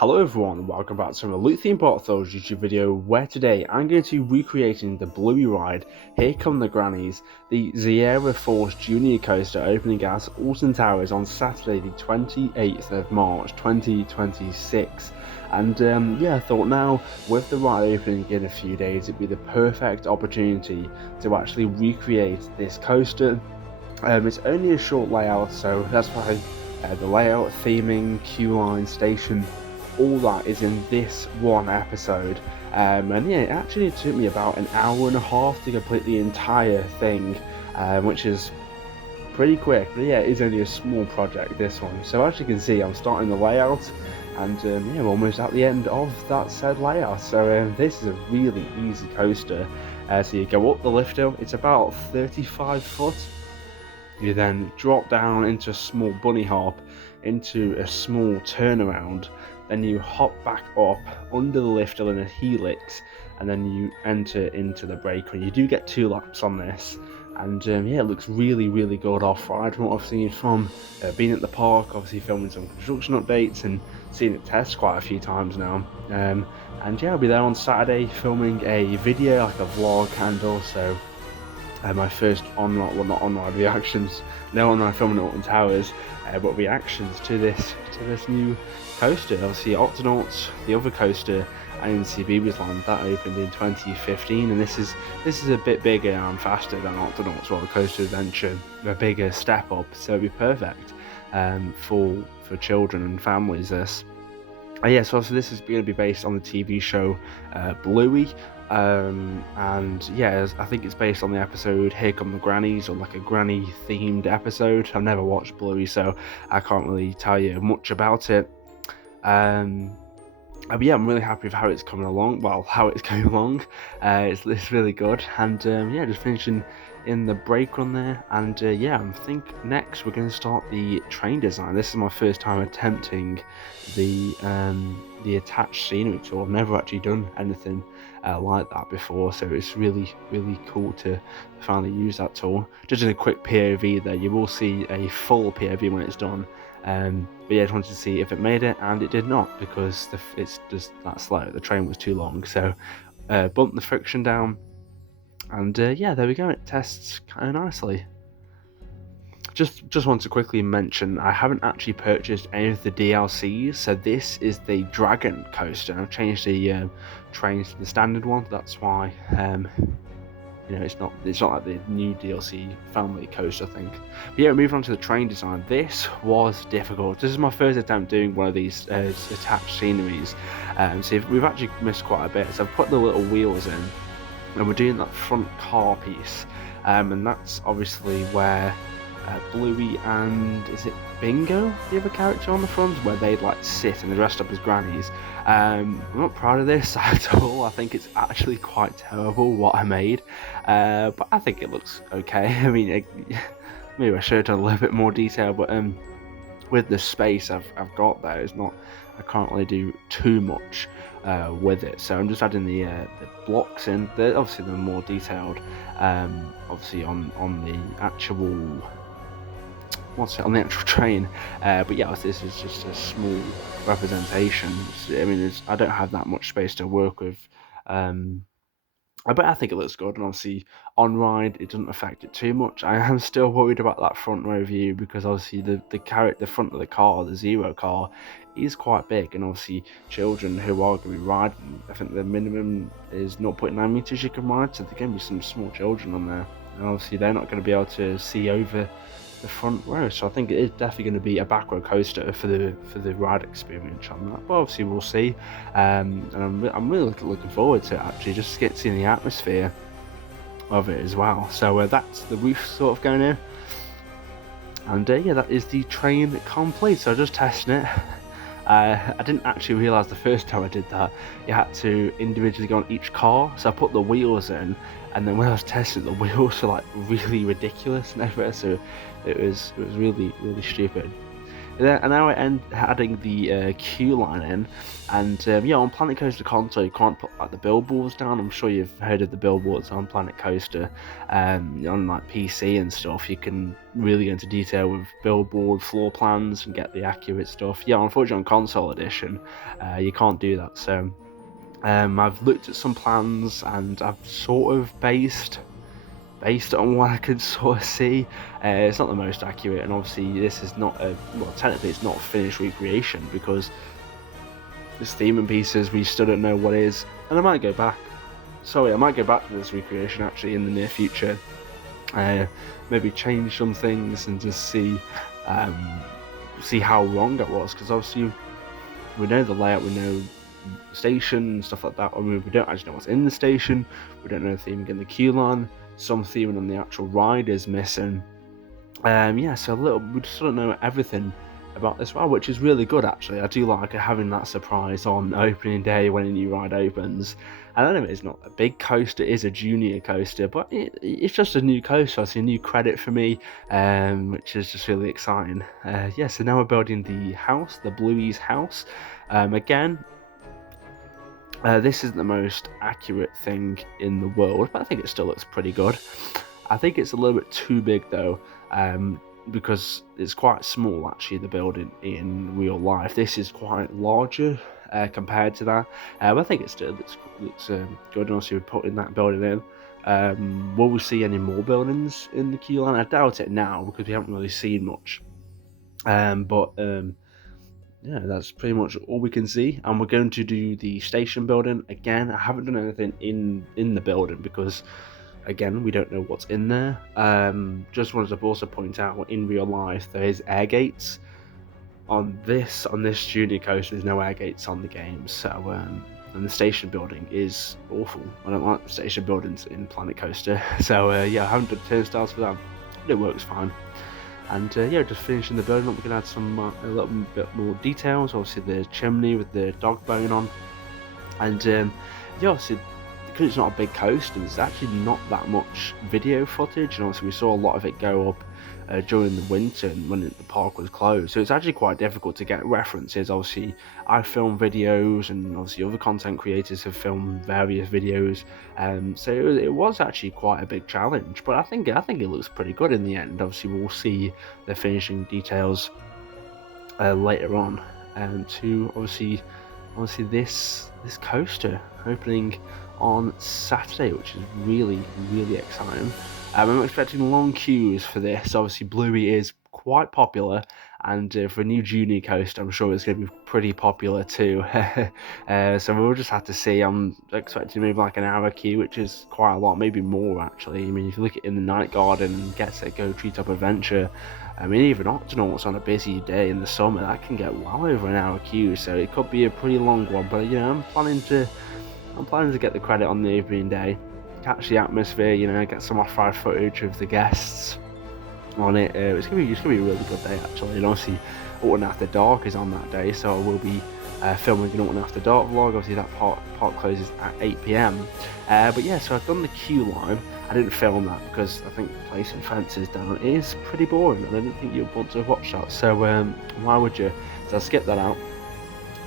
Hello everyone and welcome back to another Loot Theme Park Thoughts YouTube video where today I'm going to be recreating the Bluey ride, Here Come the Grannies, the Sierra Force Junior Coaster opening at Alton Towers on Saturday the 28th of March 2026. And yeah, I thought now with the ride opening in a few days it'd be the perfect opportunity to actually recreate this coaster. It's only a short layout, so that's why the layout, theming, queue line, station, all that is in this one episode. And yeah, it actually took me about an hour and a half to complete the entire thing, which is pretty quick. But yeah, it is only a small project, this one. So as you can see, I'm starting the layout, and yeah, we're almost at the end of that said layout. So this is a really easy coaster. So you go up the lift hill, it's about 35 foot. You then drop down into a small bunny hop, into a small turnaround, then you hop back up under the lift hill in a helix, and then you enter into the breaker. You do get 2 laps on this, and yeah, it looks really good off-ride from what I've seen from being at the park, obviously filming some construction updates and seeing it test quite a few times now. And yeah, I'll be there on Saturday filming a video, like a vlog, and also my first on-ride, well not on-ride reactions, no on-ride filming at Alton Towers, but reactions to this new coaster. Obviously Octonauts, the other coaster, and NC Beaver's Land, that opened in 2015, and this is a bit bigger and faster than Octonauts Roller Coaster Adventure, a bigger step up, so it'd be perfect for children and families. This. Yeah, so this is going to be based on the TV show Bluey, and yeah, I think it's based on the episode Here Come the Grannies, or like a granny themed episode. I've never watched Bluey, so I can't really tell you much about it. But yeah, I'm really happy with how it's coming along. Well, how it's going along. It's really good, and yeah, just finishing in the brake run there, and yeah, I think next we're going to start the train design. This is my first time attempting the attached scenery tour. I've never actually done anything like that before, so it's really cool to finally use that tool. Just in a quick POV there, you will see a full POV when it's done. But yeah, I just wanted to see if it made it, and it did not, because it's just that slow. The train was too long, so bumped the friction down, and yeah, there we go. It tests kind of nicely. Just want to quickly mention, I haven't actually purchased any of the DLCs, so this is the Dragon coaster. I've changed the trains to the standard one. That's why you know, it's not like the new DLC family coaster, I think. But yeah, moving on to the train design. This was difficult. This is my first attempt doing one of these attached sceneries. So we've actually missed quite a bit. So I've put the little wheels in, and we're doing that front car piece. And that's obviously where Bluey and, is it Bingo, the other character on the front, where they'd like sit and they're dressed up as grannies. I'm not proud of this at all. I think it's actually quite terrible what I made, but I think it looks okay. I mean, maybe I should have done a little bit more detail, but with the space I've got there, it's not, I can't really do too much with it. So I'm just adding the blocks in. Obviously they're more detailed, obviously on the actual, on the actual train, but yeah, this is just a small representation. I mean, I don't have that much space to work with, but I think it looks good, and obviously on ride it doesn't affect it too much. I am still worried about that front row view, because obviously the front of the car, the Zero car, is quite big, and obviously children who are going to be riding, I think the minimum is 0.9 meters you can ride, so there can be some small children on there, and obviously they're not going to be able to see over the front row, so I think it is definitely going to be a back row coaster for the ride experience on that. But obviously we'll see, and I'm really looking forward to it, actually, just to get seeing the atmosphere of it as well. So that's the roof sort of going in, and yeah, that is the train complete. So just testing it. I didn't actually realise the first time I did that you had to individually go on each car, so I put the wheels in, and then when I was testing, the wheels were like really ridiculous and everything, so it was really stupid. And now adding the queue line in, and yeah, on Planet Coaster console you can't put like the billboards down. I'm sure you've heard of the billboards on Planet Coaster. On like PC and stuff, you can really go into detail with billboard floor plans and get the accurate stuff. Yeah, unfortunately on console edition, you can't do that. So I've looked at some plans and I've sort of based on what I could sort of see. It's not the most accurate, and obviously this is not technically it's not a finished recreation because there's theming pieces we still don't know what is, and I might go back to this recreation actually in the near future, maybe change some things and just see how wrong I was, because obviously we know the layout, we know the station and stuff like that. I mean, we don't actually know what's in the station, we don't know the theming in the queue line, some theming on the actual ride is missing. Yeah, so we just don't know everything about this ride, which is really good actually. I do like having that surprise on opening day when a new ride opens. And I know it's not a big coaster, it is a junior coaster, but it's just a new coaster, so a new credit for me, which is just really exciting. Yeah, so now we're building the house, the Bluey's house. Again, this isn't the most accurate thing in the world, but I think it still looks pretty good. I think it's a little bit too big though, because it's quite small actually, the building in real life. This is quite larger compared to that, but I think it still looks good. And also we're putting that building in. Will we see any more buildings in the queue line? I doubt it now because we haven't really seen much. Yeah, that's pretty much all we can see, and we're going to do the station building again. I haven't done anything in the building because again, we don't know what's in there. Just wanted to also point out, in real life there is air gates. On this junior coaster there's no air gates on the game, so and the station building is awful. I don't like the station buildings in Planet Coaster. So yeah, I haven't done turnstiles for that, but it works fine. And yeah, just finishing the building up, we can add some a little bit more details. Obviously the chimney with the dog bone on, and yeah, obviously because it's not a big coaster, there's actually not that much video footage, and obviously we saw a lot of it go up during the winter when the park was closed, so it's actually quite difficult to get references. Obviously I film videos, and obviously other content creators have filmed various videos, so it was actually quite a big challenge, but I think it looks pretty good in the end. Obviously we'll see the finishing details later on, to obviously this coaster opening on Saturday, which is really exciting. I'm expecting long queues for this. Obviously Bluey is quite popular, and for a new junior coaster I'm sure it's going to be pretty popular too. So we'll just have to see. I'm expecting maybe like an hour queue, which is quite a lot, maybe more actually. I mean, if you look at in the Night Garden and Get Set Go Treetop Adventure, I mean, even Octonauts on a busy day in the summer, that can get well over an hour queue, so it could be a pretty long one. But you know, I'm planning to get the credit on the opening day, catch the atmosphere, you know, get some off-ride footage of the guests on it. It's gonna be a really good day actually. And obviously Alton After Dark is on that day, so I will be filming an Alton After Dark vlog. Obviously that park closes at 8 PM. But yeah, so I've done the queue line. I didn't film that because I think placing fences down is pretty boring, and I didn't think you'd want to watch that, so why would you? So I'll skip that out.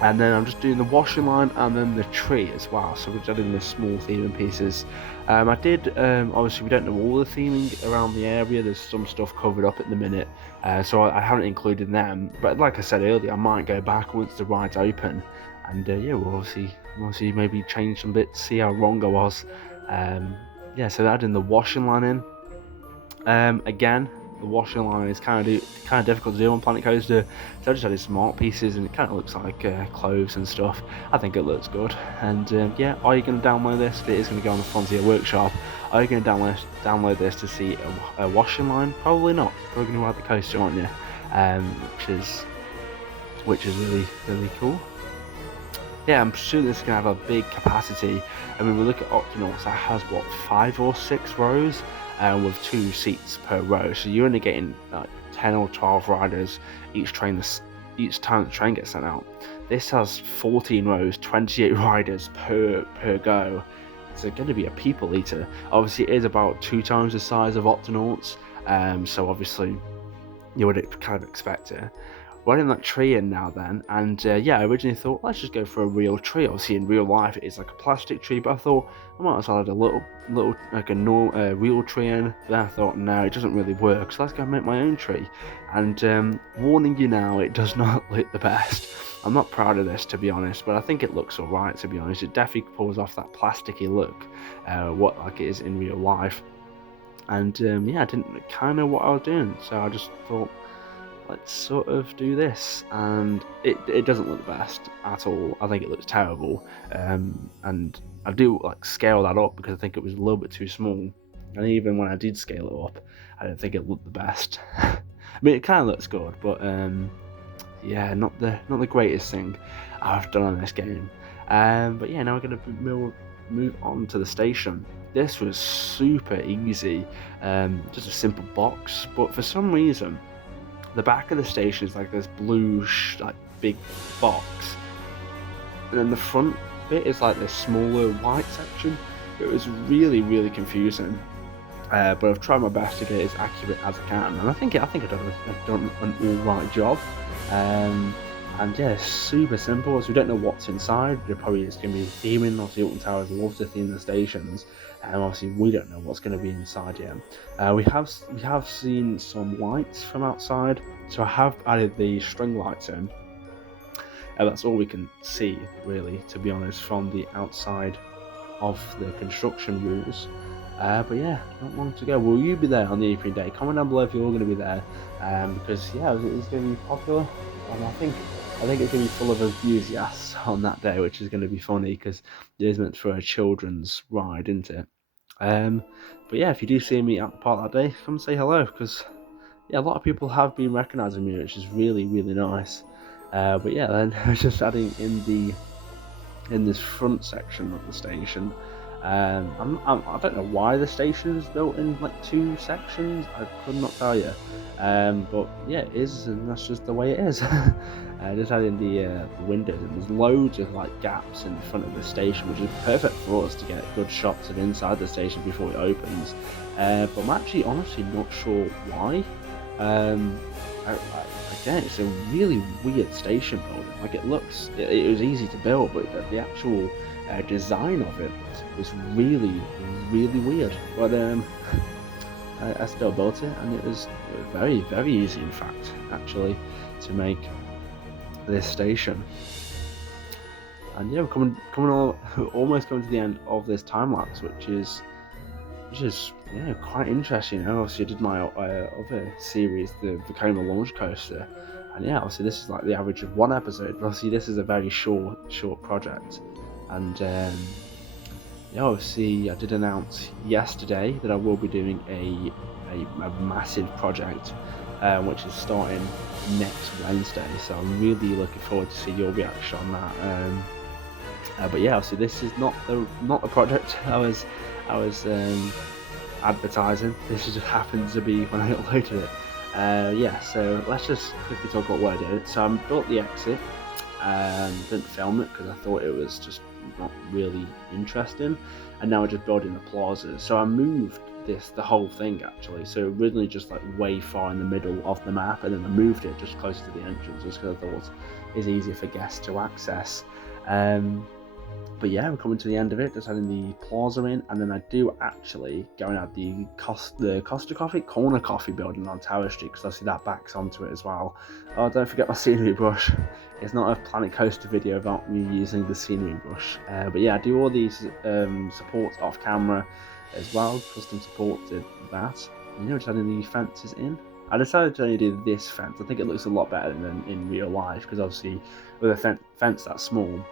And then I'm just doing the washing line and then the tree as well, so we're just adding the small theming pieces. I did, obviously we don't know all the theming around the area, there's some stuff covered up at the minute, so I haven't included them, but like I said earlier, I might go back once the ride's open, and yeah, we'll obviously maybe change some bits, see how wrong I was. Yeah, so adding the washing line in. Again, the washing line is kind of difficult to do on Planet Coaster, so I just added some art pieces, and it kind of looks like clothes and stuff. I think it looks good. And yeah, are you going to download this? It is going to go on the Frontier Workshop. Are you going to download this to see a washing line? Probably not. We're going to ride the coaster, aren't you? Which is really cool. Yeah, I'm sure this is going to have a big capacity. I mean, we look at Octonauts, that has what, 5 or 6 rows, with 2 seats per row. So you're only getting like 10 or 12 riders each time the train gets sent out. This has 14 rows, 28 riders per go. It's going to be a people eater. Obviously, it is about 2 times the size of Octonauts, so obviously you would kind of expect it. riding that tree in now then, and yeah, I originally thought let's just go for a real tree. Obviously in real life it is like a plastic tree, but I thought I might as well add a little like a normal real tree in. But then I thought no, it doesn't really work, so let's go make my own tree. And warning you now, it does not look the best. I'm not proud of this, to be honest, but I think it looks alright, to be honest. It definitely pulls off that plasticky look, what like it is in real life. And yeah, I didn't kind of what I was doing, so I just thought let's sort of do this, and it doesn't look the best at all. I think it looks terrible, and I do like scale that up because I think it was a little bit too small, and even when I did scale it up, I don't think it looked the best. I mean, it kind of looks good, but yeah, not the greatest thing I've done on this game. But yeah, now we're gonna move on to the station. This was super easy, just a simple box, but for some reason the back of the station is like this blue like big box, and then the front bit is like this smaller white section. It was really confusing, but I've tried my best to get it as accurate as I can, and I think I've done an alright job. And yeah, it's super simple. So we don't know what's inside. There probably is going to be theming. Obviously, Alton Towers loves to theme the stations, and obviously we don't know what's going to be inside yet. We have seen some lights from outside, so I have added the string lights in. That's all we can see, really, to be honest, from the outside of the construction walls. But yeah, not long to go. Will you be there on the opening day? Comment down below if you're all going to be there, because yeah, it's going to be popular, and I think it's going to be full of enthusiasts on that day, which is going to be funny because it is meant for a children's ride, isn't it? But yeah, if you do see me at the park that day, come say hello, because yeah, a lot of people have been recognising me, which is really nice. But yeah, then just adding in this front section of the station. I don't know why the station is built in like 2 sections. I could not tell you, but yeah, it is, and that's just the way it is. Just adding the windows, and there's loads of like gaps in the front of the station, which is perfect for us to get good shots of inside the station before it opens. But I'm actually honestly not sure why. Again, it's a really weird station building. Like it looks, it was easy to build, but the actual design of it was really weird. But I still built it, and it was very easy, in fact, actually, to make this station. And yeah, we're almost coming to the end of this time lapse, which is yeah, quite interesting. You know, obviously I did my other series, the Vekoma launch coaster, and yeah, obviously this is like the average of 1 episode, but obviously this is a very short project. And yeah, obviously I did announce yesterday that I will be doing a massive project, which is starting next Wednesday. So I'm really looking forward to see your reaction on that. But yeah, obviously this is not the project I was advertising. This just happens to be when I uploaded it. Yeah, so let's just quickly talk about what I did. So I built the exit. Didn't film it because I thought it was just not really interesting, and now we're just building the plaza. So I moved the whole thing actually. So originally just like way far in the middle of the map, and then I moved it just closer to the entrance just because I thought it's easier for guests to access. But yeah, we're coming to the end of it, just adding the plaza in, and then I do actually go and add the corner coffee building on Tower Street, because obviously that backs onto it as well. Oh, don't forget my scenery brush. It's not a Planet Coaster video about me using the scenery brush. But yeah, I do all these supports off camera as well, custom support did that. You know, just adding the fences in. I decided to only do this fence. I think it looks a lot better than in real life, because obviously with a fence that small,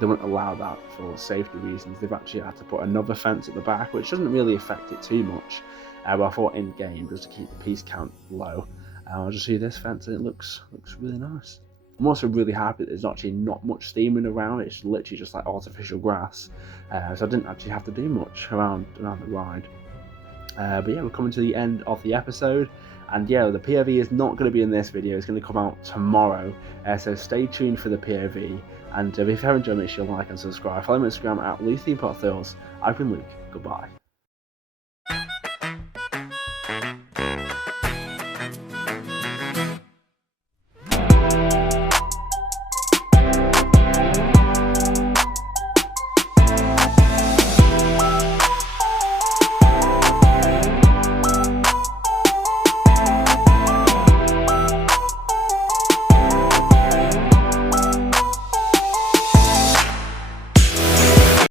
they wouldn't allow that for safety reasons. They've actually had to put another fence at the back, which doesn't really affect it too much. But I thought in game, just to keep the piece count low, I'll just do this fence, and it looks really nice. I'm also really happy that there's actually not much theming around. It's literally just like artificial grass, so I didn't actually have to do much around the ride. But yeah, we're coming to the end of the episode. And yeah, the POV is not going to be in this video. It's going to come out tomorrow. So stay tuned for the POV. And if you haven't enjoyed, make sure you like and subscribe. Follow me on Instagram at LukeThemeParkThrills. I've been Luke. Goodbye.